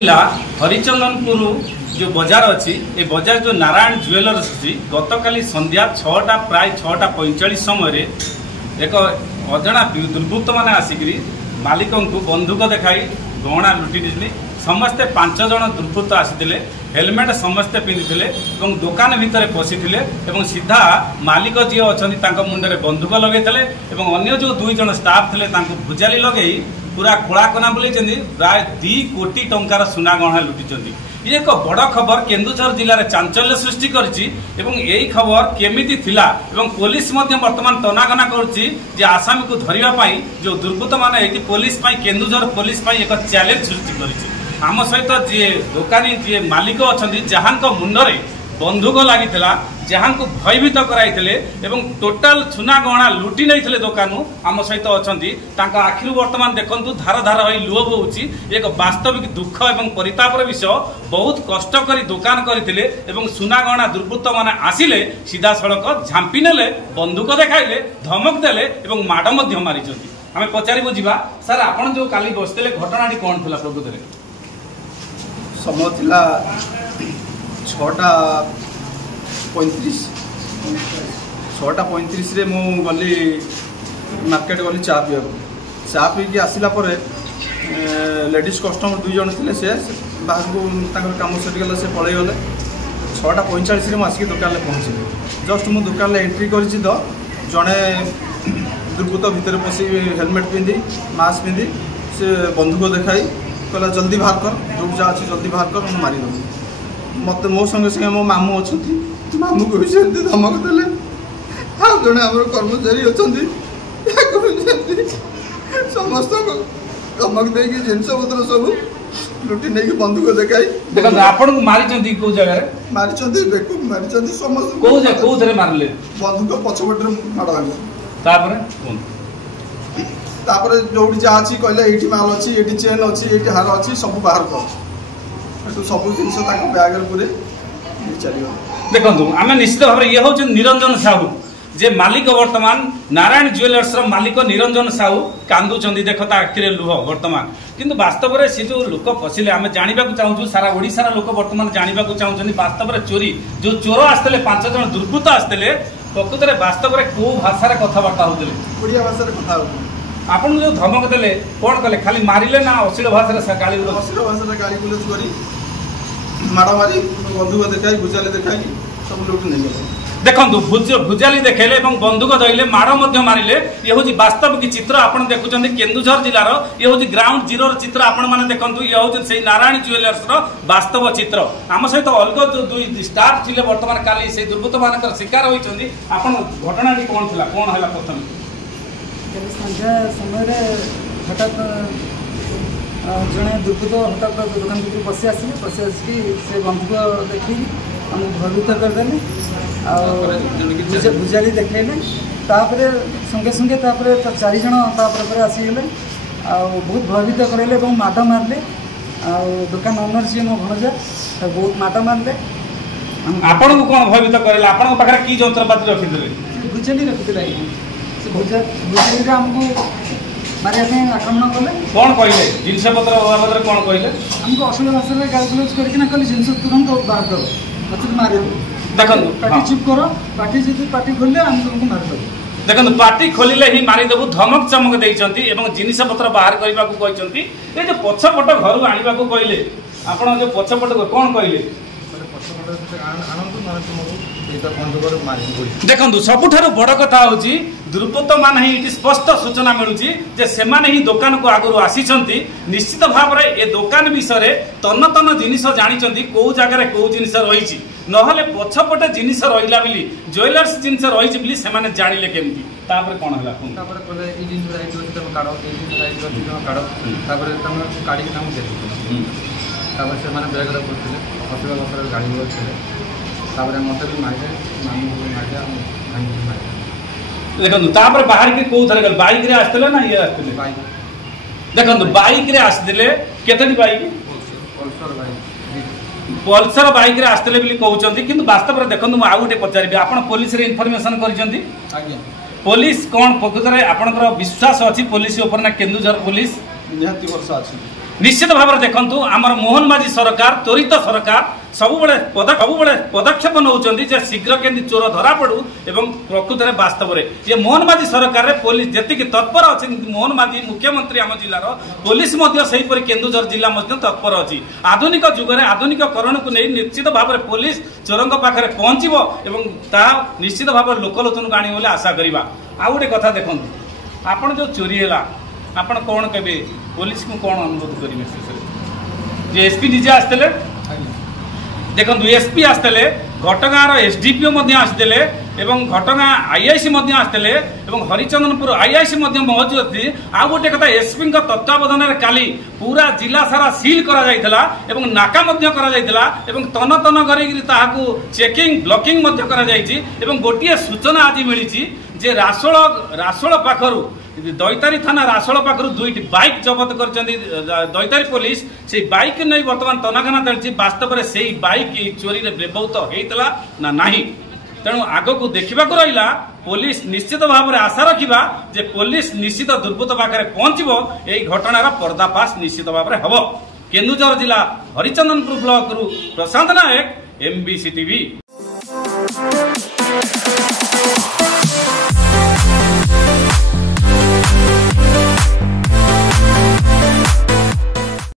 हरिचंदनपुर जो बजार अच्छी ये बजार जो नारायण ज्वेलर्स अच्छी गतकाली संध्या 6टा प्राय 6:45 समय एक अजणा दुर्बृत्त मैंने आसिक मालिक को बंधुक देखाई गहना लुटि देते। समस्ते 5 जन दुर्बृत्त आसी हेलमेट समस्ते पिंधि दुकान भितर पशि सीधा मालिक जी अच्छा मुंडे बंधुक लगे अन्य जो 2 जन स्टाफ थे भुजाली लगे पूरा खोलाकना बुले प्राय 2 कोटी टंकार सुना गहना लुटी। ये एक बड़ खबर केन्दुझर जिले में चांचल्य सृष्टि यही खबर केमिति थिला एवं पुलिस वर्तमान तनागना कर आसामी को धरने जो दुर्बृत्त माने पुलिस केन्दुझर पुलिस एक चैलेंज सृष्टि कर आम सहित जी दुकानी जी मालिक अच्छा जहाँ मुंडरे बंधुक लगी जहाँ को भयभीत कराइले टोटाल सुना गहना लुटि नहीं दुकान आम सहित अच्छा आखिर वर्तमान देखु धार धार हो लुह बोची एक वास्तविक दुख और परितापर विषय बहुत कष्ट कर दुकान करते सुना गहना दुर्बृत्त मैंने आसिले सीधा सड़क झांपी नेले बंधुक देखाइले धमक देले माड़ मारी आम पचारू जा सर आपड़ जो काली बसते घटना कौन थी प्रकृत में समय थिला 6:35 रे मु गली मार्केट गली चा पीकी आसला लेडीज कस्टमर 2 जन थे से बाहर को कम सरीगला से पलि गले 6:45 रे आसिक दुकान में पहुँचे जस्ट मु दुकान में एंट्री कर जड़े दुर्बृत्त भितर पशि हेलमेट पिंधि मास्क पिंधि से बंधुक देखाई कहला जल्दी बाहर कर जो जहाँ अच्छी जल्दी बाहर कर मैं मारिदेव मत मो संगे संगे मो मामू अच्छा मामू को भी सेमती धमक देले आउ जड़े आम कर्मचारी अच्छा समस्त धमक दे जिनस पत्र सब लुटि नहीं बंधुक देखाई आपन मारी को जगह मारी बेकू मारी समस्त मारे बंधुक पछपटे माड़ तापर जो जहाँ अच्छी कहले ये माल अच्छी ये चेन अच्छी ये हार अच्छी सब बाहर कर सब जिन ब्यागर पूरे चलो देखो आम निश्चित भाव ये हूँ निरंजन साहू जे मालिक वर्तमान नारायण ज्वेलर्स मालिक निरंजन साहू कांदुचंदी देख आखिरे लुह वर्तमान किंतु वास्तव में सी जो लोक पशिले आम जानवा चाहूँ सारा ओडिशार लोक वर्तमान जानवा चाहते वास्तव में चोरी जो चोर आसते 5 जन दुर्बृत्त आसते प्रकृत में वास्तव में कौ भाषा कथबार्ता होते ओडिया भाषा कथा आपन जो धमक देले कौन कले खाली मारिले ना अश्लील भाषा गाली अश्लील भाषा गाली गुलज करी माड़ा मारी बंधुक देखाई भुजाली देखाई सब लुट नहीं गले देखंतु भुजाली देखेले बंधुक धरले माड़ मारिले ये हूँ वास्तविक चित्र आपन देखुचंदी केन्दुझर जिलार ये हूँ ग्राउंड जीरो चित्र आपण माने देखंतु ये हूँ से नारायण ज्वेलर्स वास्तव चित्र आम सहित अलग जो 2 स्टाफ थिले वर्तमान काली से दुर्बृत्त मानकर शिकार होइचंदी आपन घटना कौन थिला कौन हला प्रथम संध्या समय हठात जड़े दुर्बृत्त हठात दुकान भर पशि आसिक से बंधुक देखी आमको भयभीत करदे भुजाली देखले संगे संगे 4 जन आसीगले बहुत भयभीत कराइले माड़ मारे दुकान ओनर जी मो भणजा बहुत माड़ मारे आपन को कौन भयभीत करे आपन पाखरे की जंत्रपाति रखिले भुजाली रखिले भुजाली आमको मारे आक्रमण कले कौन कहले जिनस पत्र बाबद कौन कहले हमको अश्लील भाषा गालिगुलज करके कहले जिनस तुरंत बाहर करो मतलब मारे देखो पार्टी चुप करो पार्टी जी पार्टी खोलिले हम तुमको मारदेबू देखो पार्टी खोलिले ही मारिदेबू धमक चमक देइचंती एवं जिनिस पत्र बाहर करबा को कहचंती ए जो पछपट घर आनिबा को कहले आपण जो पछपट कौन कहले देखो सबुठार बड़ कथा हूँ दुर्बृत्त मान ही स्पष्ट सूचना मिलूँ जे सेमाने ही दुकान को आगु आसी निश्चित भाव में ये दुकान विषय तन तन जिनिस जानी कौ जगार कौ जिनिस रही नहले पछपटे जिनिस रहा बोली ज्वेलर्स जिनिस रही से जानिले केमती तापर कौन है बैग रखते अश्लील भाषा गाड़ी करते मत भी मारे देखो तापर बाहर के कौ थर बाइक रे आसते ना ये आसते देखो बाइक रे आसते केतनी बाइक पल्सर बाइक रे आसते बोली कहते कि वास्तव में देखो आउ गोटे पचारि आप पुलिस रे इनफॉरमेशन कर पुलिस कौन प्रकृत में आपंकर विश्वास अच्छी पुलिस ऊपर ना केन्दुझर पुलिस निहाती वर्षा अच्छी निश्चित भाव में देखु आमर मोहन माझी सरकार त्वरित सरकार सबुबले पदक्षेप नौकरी शीघ्र केंद्र चोर धरा पड़ू एवं प्रकृत में वास्तव में ये मोहन माझी सरकार पुलिस जी तत्पर अच्छी मोहन माझी मुख्यमंत्री आम जिलार पुलिस केन्दुझर जिला तत्पर अच्छी आधुनिक जुगे आधुनिकरण को नहीं निश्चित भाव में पुलिस चोरों पाखे पहुंचो एवं ता निश्चित भाव में लोकलोचन को आने आशा करवा। आ गोटे कथा देखो आपड़ जो चोरी है आपण कौन कहे पुलिस को कौन अनुरोध करेंगे एसपी निजे आसते देखो एसपी आसते घटगाँव एसडीपीओ आसते घटगाँ आईआईसी आसते हरिचंदनपुर आईआईसी मौजूद थी। आ गोटे कथा एसपी तत्वावधान में काली पूरा जिला सारा सील करा नाका तन तन कर चेकिंग ब्लॉकिंग गोटे सूचना आज मिली जे रासोल पाखरु दैतारी थाना रासोल पाखरु दुईटी बाइक जबत कर दैतारी पुलिस से बाइक नहीं बर्तमान तनाघना चलती वास्तव में से बाइक चोरी व्यवहृत होता ना नहीं। तेणु आग को देखा रहा पुलिस निश्चित भाव में आशा रखा जे पुलिस निश्चित दुर्बृत्त पाखे पहुंचो यही घटनार पर्दाफाश निश्चित भाव में हम। केन्दुझर जिला हरिचंदनपुर ब्लॉक रु प्रशांत नायक MBC TV।